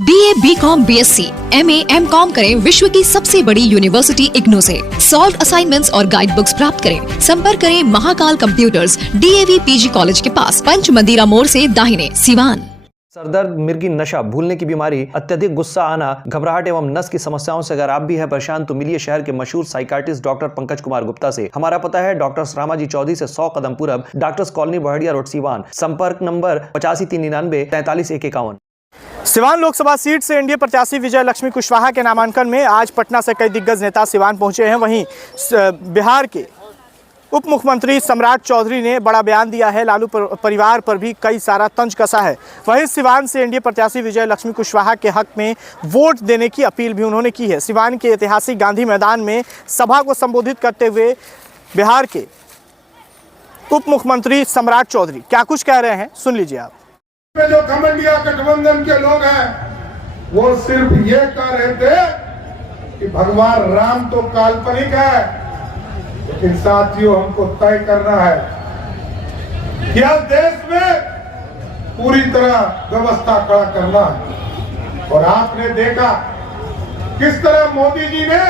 BA, BCom, BSc, MA, MCom करें विश्व की सबसे बड़ी यूनिवर्सिटी इग्नू से। सॉल्व असाइनमेंट्स और गाइड बुक्स प्राप्त करें। संपर्क करें Mahakal computers, DAV PG college के पास, पंच मंदिरा मोड़ से दाहिने, सिवान। सरदर्द, मिर्गी, नशा, भूलने की बीमारी, अत्यधिक गुस्सा आना, घबराहट एवं नस की समस्याओं से अगर आप भी हैं परेशान तो मिलिए शहर के मशहूर साइकाट्रिस्ट डॉक्टर पंकज कुमार गुप्ता से। हमारा पता है डॉक्टर रामाजी चौधरी से 100 कदम पूरब, doctors colony Bahadiya road, Siwan. संपर्क नंबर 85 399 43 151। सिवान लोकसभा सीट से एनडीए प्रत्याशी विजय लक्ष्मी कुशवाहा के नामांकन में आज पटना से कई दिग्गज नेता सिवान पहुंचे हैं। वहीं बिहार के उप मुख्यमंत्री सम्राट चौधरी ने बड़ा बयान दिया है। लालू परिवार पर भी कई सारा तंज कसा है। वहीं सिवान से एनडीए प्रत्याशी विजय लक्ष्मी कुशवाहा के हक में वोट देने की अपील भी उन्होंने की है। सिवान के ऐतिहासिक गांधी मैदान में सभा को संबोधित करते हुए बिहार के उप मुख्यमंत्री सम्राट चौधरी क्या कुछ कह रहे हैं, सुन लीजिए आप। जो घमंडिया गठबंधन के लोग हैं वो सिर्फ ये कह रहे थे कि भगवान राम तो काल्पनिक है, लेकिन साथियों हमको तय करना है कि आज देश में पूरी तरह व्यवस्था खड़ा करना है। और आपने देखा किस तरह मोदी जी ने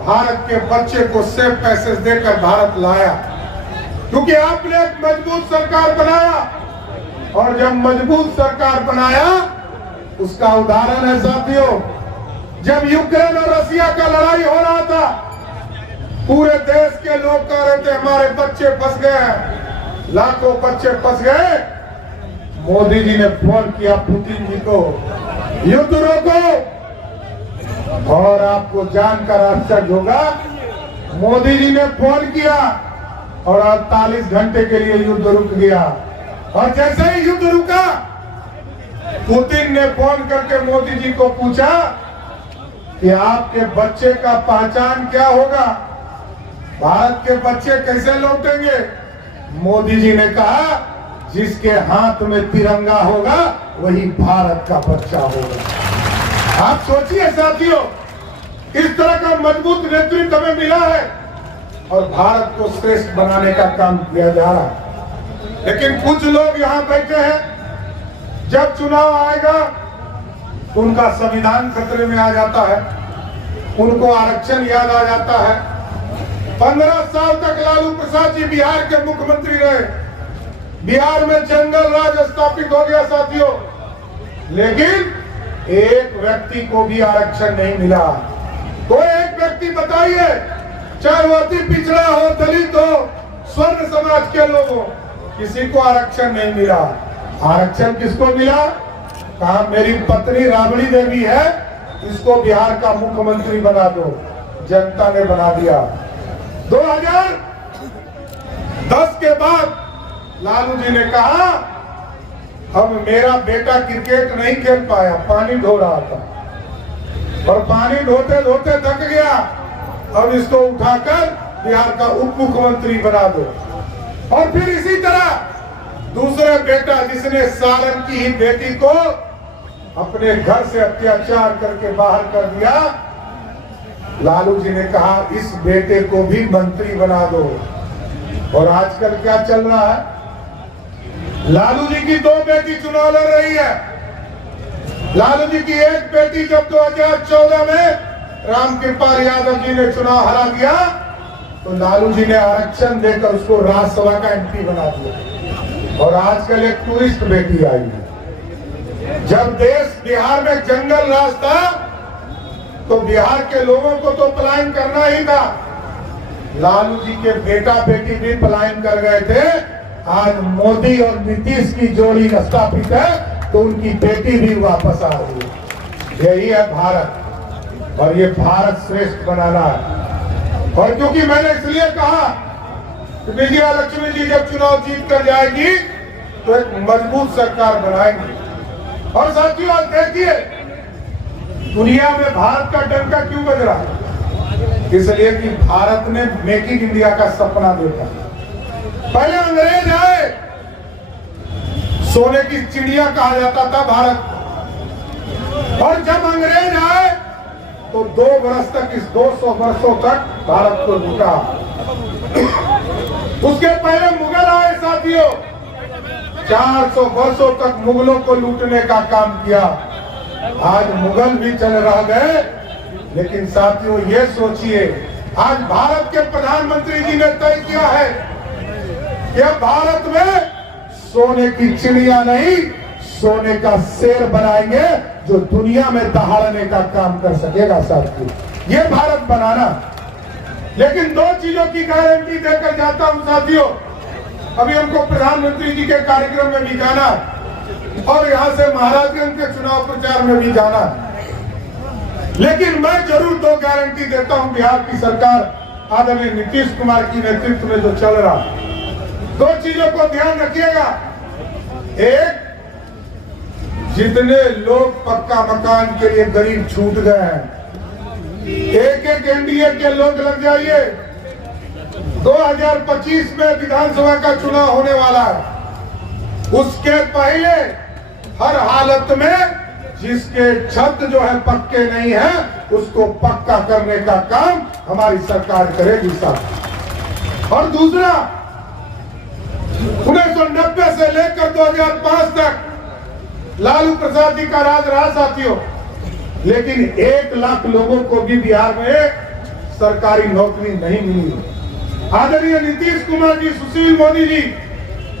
भारत के बच्चे को सेफ पैसेज देकर भारत लाया, क्योंकि आपने एक मजबूत सरकार बनाया। और जब मजबूत सरकार बनाया उसका उदाहरण है साथियों, जब यूक्रेन और रशिया का लड़ाई हो रहा था, पूरे देश के लोग कह रहे थे हमारे बच्चे फंस गए हैं, लाखों बच्चे फंस गए। मोदी जी ने फोन किया पुतिन जी को, युद्ध रोको। और आपको जानकर आश्चर्य होगा, मोदी जी ने फोन किया और 48 घंटे के लिए युद्ध रुक गया। और जैसे ही युद्ध रुका, पुतिन ने फोन करके मोदी जी को पूछा कि आपके बच्चे का पहचान क्या होगा, भारत के बच्चे कैसे लौटेंगे। मोदी जी ने कहा जिसके हाथ में तिरंगा होगा वही भारत का बच्चा होगा। आप सोचिए साथियों, इस तरह का मजबूत नेतृत्व हमें मिला है और भारत को श्रेष्ठ बनाने का काम किया जा रहा है। लेकिन कुछ लोग यहाँ बैठे हैं, जब चुनाव आएगा तो उनका संविधान खतरे में आ जाता है, उनको आरक्षण याद आ जाता है। 15 साल तक लालू प्रसाद जी बिहार के मुख्यमंत्री रहे, बिहार में जंगल राज स्थापित हो गया साथियों, लेकिन एक व्यक्ति को भी आरक्षण नहीं मिला। कोई एक व्यक्ति बताइए, चाहे वो अति पिछड़ा हो, दलित हो, स्वर्ण समाज के लोग हो, किसी को आरक्षण नहीं मिला। आरक्षण किसको मिला? कहा मेरी पत्नी राबड़ी देवी है, इसको बिहार का मुख्यमंत्री बना दो। जनता ने बना दिया। 2010 के बाद लालू जी ने कहा अब मेरा बेटा क्रिकेट नहीं खेल पाया, पानी धो रहा था और पानी धोते धोते थक गया, अब इसको उठाकर बिहार का उप मुख्यमंत्री बना दो। और फिर इसी तरह दूसरा बेटा जिसने सारण की ही बेटी को अपने घर से अत्याचार करके बाहर कर दिया, लालू जी ने कहा इस बेटे को भी मंत्री बना दो। और आजकल क्या चल रहा है, लालू जी की 2 बेटी चुनाव लड़ रही है। लालू जी की एक बेटी जब 2014 में रामकृपाल यादव जी ने चुनाव हरा दिया तो लालू जी ने आरक्षण देकर उसको राज्यसभा का MP बना दिया। और आजकल एक टूरिस्ट बेटी आई है। जब देश बिहार में जंगल राज था तो बिहार के लोगों को तो पलायन करना ही था। लालू जी के बेटा बेटी भी पलायन कर गए थे। आज मोदी और नीतीश की जोड़ी स्थापित है तो उनकी बेटी भी वापस आ रही है। यही है भारत, और ये भारत श्रेष्ठ बनाना है। और क्योंकि मैंने इसलिए कहा कि विजया लक्ष्मी जी जब चुनाव जीत कर जाएगी तो एक मजबूत सरकार बनाएंगी। और साथियों आज देखिए दुनिया में भारत का डंका क्यों बज रहा है, इसलिए कि भारत ने मेक इन इंडिया का सपना देखा। पहले अंग्रेज आए, सोने की चिड़िया कहा जाता था भारत, और जब अंग्रेज आए तो 2 वर्ष तक, इस 200 वर्षों तक भारत को लूटा। उसके पहले मुगल आए साथियों, 400 वर्षों तक मुगलों को लूटने का काम किया। आज मुगल भी चल रह गए, लेकिन साथियों ये सोचिए, आज भारत के प्रधानमंत्री जी ने तय किया है कि अब भारत में सोने की चिड़िया नहीं, सोने का शेर बनाएंगे जो दुनिया में दहाड़ने का काम कर सकेगा। साथियों, ये भारत बनाना। लेकिन दो चीजों की गारंटी देकर जाता हूं साथियों। अभी हमको प्रधानमंत्री जी के कार्यक्रम में भी जाना और यहां से महाराजगंज के चुनाव प्रचार में भी जाना, लेकिन मैं जरूर दो गारंटी देता हूं बिहार की सरकार आदरणीय नीतीश कुमार की नेतृत्व में जो चल रहा, दो चीजों को ध्यान रखिएगा। एक, जितने लोग पक्का मकान के लिए गरीब छूट गए हैं, एक एक एनडीए के लोग लग जाइए। 2025 में विधानसभा का चुनाव होने वाला है, उसके पहले हर हालत में जिसके छत जो है पक्के नहीं है उसको पक्का करने का काम हमारी सरकार करेगी साहब। और दूसरा, 1990 से लेकर 2005 तक लालू प्रसाद जी का राज रहा साथियों, लेकिन 1 लाख लोगों को भी बिहार में सरकारी नौकरी नहीं मिली। आदरणीय नीतीश कुमार जी, सुशील मोदी जी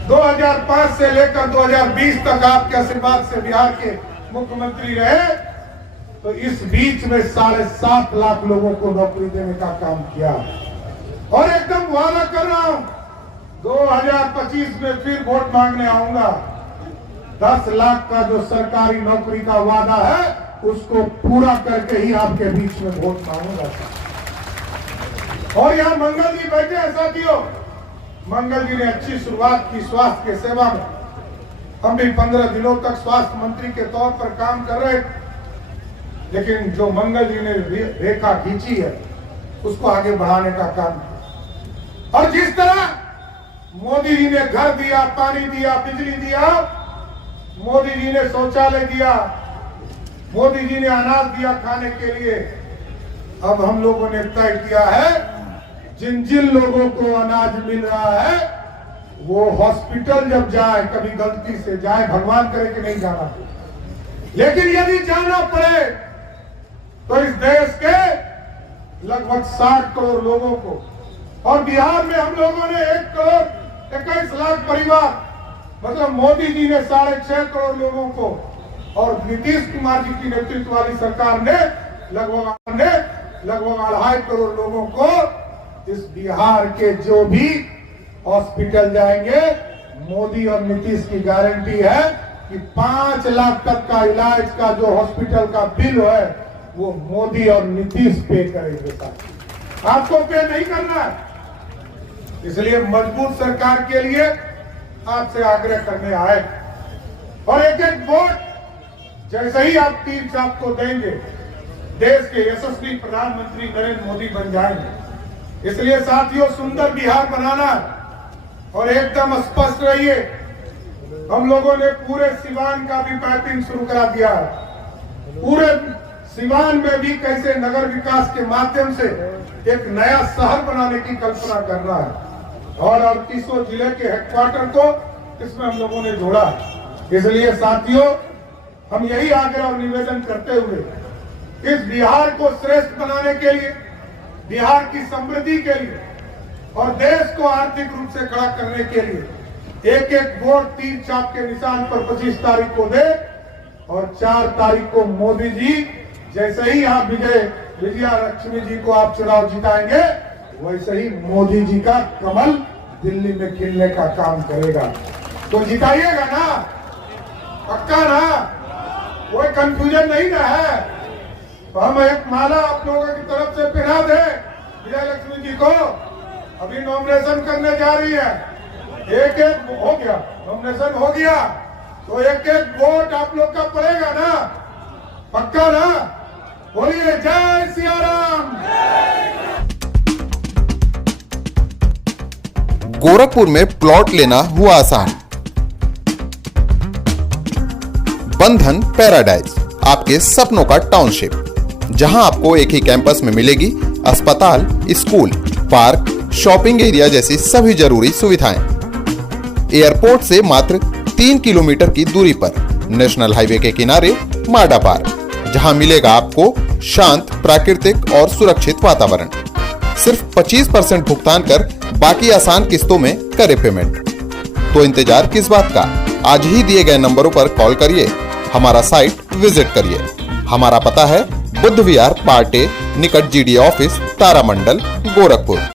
2005 से लेकर 2020 तक आपके आशीर्वाद से बिहार के मुख्यमंत्री रहे, तो इस बीच में 7.5 लाख लोगों को नौकरी देने का काम किया। और एकदम वादा कर रहा हूं, 2025 में फिर वोट मांगने आऊंगा। 10 लाख का जो सरकारी नौकरी का वादा है उसको पूरा करके ही आपके बीच में वोट मांगूंगा। और यहाँ मंगल जी बैठे हैं साथियों, मंगल जी ने अच्छी शुरुआत की स्वास्थ्य के सेवा में। हम भी 15 दिनों तक स्वास्थ्य मंत्री के तौर पर काम कर रहे, लेकिन जो मंगल जी ने रेखा खींची है उसको आगे बढ़ाने का काम किया। और जिस तरह मोदी जी ने घर दिया, पानी दिया, बिजली दिया, मोदी जी ने शौचालय दिया, मोदी जी ने अनाज दिया खाने के लिए, अब हम लोगों ने तय किया है जिन जिन लोगों को अनाज मिल रहा है वो हॉस्पिटल जब जाए, कभी गलती से जाए, भगवान करे कि नहीं जाना, लेकिन यदि जाना पड़े तो इस देश के लगभग 60 करोड़ लोगों को, और बिहार में हम लोगों ने 1 करोड़ 21 लाख परिवार, मतलब मोदी जी ने 6.5 करोड़ लोगों को और नीतीश कुमार जी की नेतृत्व वाली सरकार ने लगभग 2.5 करोड़ लोगों को इस बिहार के जो भी हॉस्पिटल जाएंगे, मोदी और नीतीश की गारंटी है कि 5 लाख तक का इलाज का जो हॉस्पिटल का बिल है वो मोदी और नीतीश पे करेंगे साहब, आपको पे नहीं करना है। इसलिए मजबूत सरकार के लिए आपसे आग्रह करने आए, और एक एक वोट जैसे ही आप तीर छाप को देंगे, देश के यशस्वी प्रधानमंत्री नरेंद्र मोदी बन जाएंगे। इसलिए साथियों, सुंदर बिहार बनाना और एकदम स्पष्ट रहिए, हम लोगों ने पूरे सिवान का भी मैपिंग शुरू करा दिया है। पूरे सिवान में भी कैसे नगर विकास के माध्यम से एक नया शहर बनाने की कल्पना करना है, और 38 जिले के हेडक्वार्टर को इसमें हम लोगों ने जोड़ा। इसलिए साथियों, हम यही आग्रह और निवेदन करते हुए इस बिहार को श्रेष्ठ बनाने के लिए, बिहार की समृद्धि के लिए और देश को आर्थिक रूप से खड़ा करने के लिए एक एक वोट तीर छाप के निशान पर 25 तारीख को दे, और 4 तारीख को मोदी जी जैसे ही आप विजया लक्ष्मी जी को आप चुनाव जिताएंगे, वैसे ही मोदी जी का कमल दिल्ली में खिलने का काम करेगा। तो जिताइएगा ना, पक्का ना, कोई कंफ्यूजन नहीं ना है। तो हम एक माला आप लोगों की तरफ से पहना दे विजय लक्ष्मी जी को। अभी नॉमिनेशन करने जा रही है, एक एक हो गया, नॉमिनेशन हो गया, तो एक एक वोट आप लोग का पड़ेगा ना, पक्का ना। बोलिए जय सिया राम। गोरखपुर में प्लॉट लेना हुआ आसान। बंधन पैराडाइज, आपके सपनों का टाउनशिप, जहां आपको एक ही कैंपस में मिलेगी अस्पताल, स्कूल, पार्क, शॉपिंग एरिया जैसी सभी जरूरी सुविधाएं। एयरपोर्ट से मात्र 3 किलोमीटर की दूरी पर, नेशनल हाईवे के किनारे, माडा पार्क, जहां मिलेगा आपको शांत, प्राकृतिक और सुरक्षित वातावरण। सिर्फ 25% भुगतान कर बाकी आसान किस्तों में करे पेमेंट। तो इंतजार किस बात का, आज ही दिए गए नंबरों पर कॉल करिए, हमारा साइट विजिट करिए। हमारा पता है बुद्ध विहार पार्ट ए, निकट GDA ऑफिस, तारामंडल, गोरखपुर।